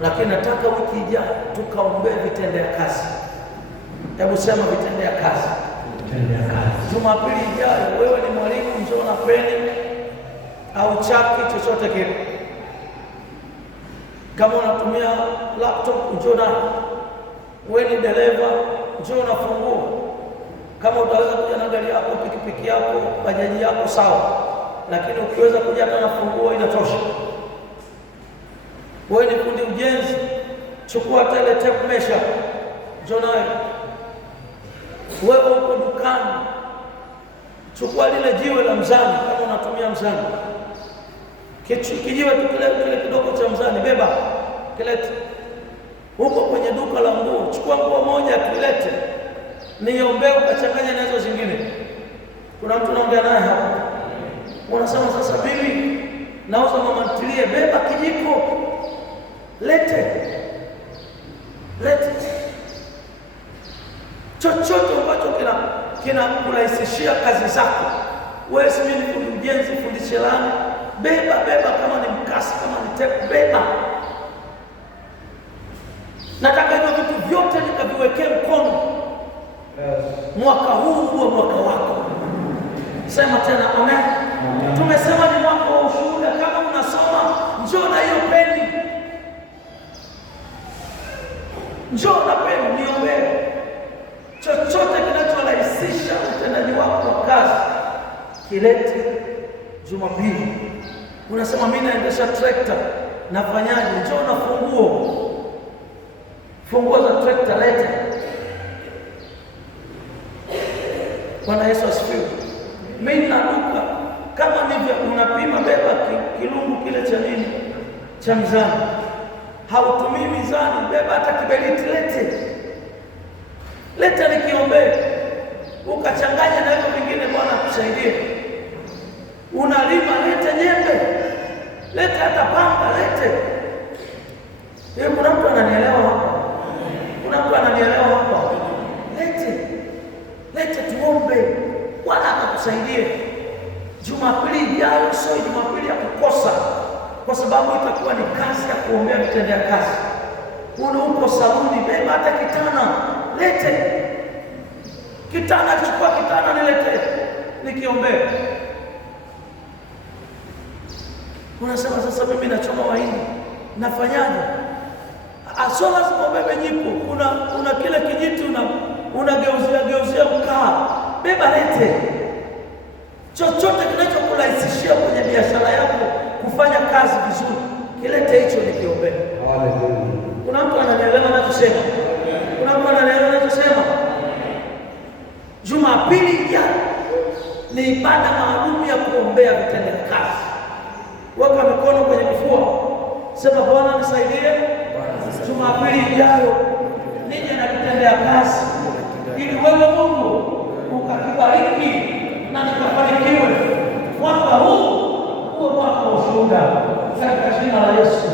lakini nataka wiki ijayo tukaombee vitendea kazi. Hebu sema vitendea kazi. Jumapili ijayo, wewe ni mwalimu, njoo na peni au chaki, chochote kile. Kama unatumia laptop, njoo na. Wewe ni dereva, njoo na funguo. Kama utaweza kuja na gari yako, pikipiki yako, bajaji yako, sawa, lakini ukiweza kuja na funguo inatosha. Wewe ni fundi ujenzi, chukua tele tape measure, njoo nayo. Wewe uko dukani, chukua lile jiwe la mzani, kama unatumia mzani, kijiwe kile kidogo cha mzani, beba kilete. Huko kwenye duka la nguo, chukua nguo moja kilete, niombee, ukachanganya na hizo zingine. Kuna mtu naongea naye hapa, unasema sasa mimi nauza mama ntilie, beba kijiko, lete chochote ambacho kina kurahisishia kazi zako. Wewe si mimi ni fundi ujenzi, fundi cherehani, beba, kama ni mkasi, kama ni tape, beba. Nataka hivyo vitu vyote nikaviwekee mkono. Mwaka huu huwa mwaka wako. Sema tena amen. Tumesema ni mwaka wa ushuhuda. Kama unasoma, njoo na hiyo peni, njoo na peni, niombee. Chochote kinachorahisisha utendaji wako wa kazi kilete Jumapili. Unasema mimi naendesha trekta, nafanyaje? Njoo na funguo za trekta, lete. Bwana Yesu asifiwe. Mimi na duka, kama ndivyo unapima, beba kilungu kile cha nini, cha mizani. Hautumii mizani, beba hata kiberiti, lete nikiombee, ukachanganya na hivyo vingine. Bwana akusaidie. Unalima, lete nyembe, lete hata pamba, lete. Kuna mtu ananielewa hapa? Lete tuombe, Bwana akusaidie. Jumapili ijayo sio Jumapili ya kukosa, kwa sababu itakuwa ni kazi ya kuombea vitendea kazi. Uko saluni, beba hata kitana, lete kitana, chukua kitana, nilete nikiombea. Unasema sasa mimi nachoma mahindi, nafanyaje? Sio lazima ubebe jiko. Kuna kile kijiti unageuzia mkaa, beba, lete. Chochote kinachokurahisishia kwenye biashara yako kufanya kazi vizuri, kilete hicho nikiombea. Kuna mtu ananielewa ninachosema? Jumapili ijayo ni ibada maalum ya kuombea vitendea kazi. Weka mikono kwenye kifua, sema Bwana nisaidie, Jumapili ijayo nije na vitendea kazi, ili wewe Mungu ukakibariki na nikafanikiwe. Mwaka huu uwe mwaka wa ushuhuda katika jina la Yesu.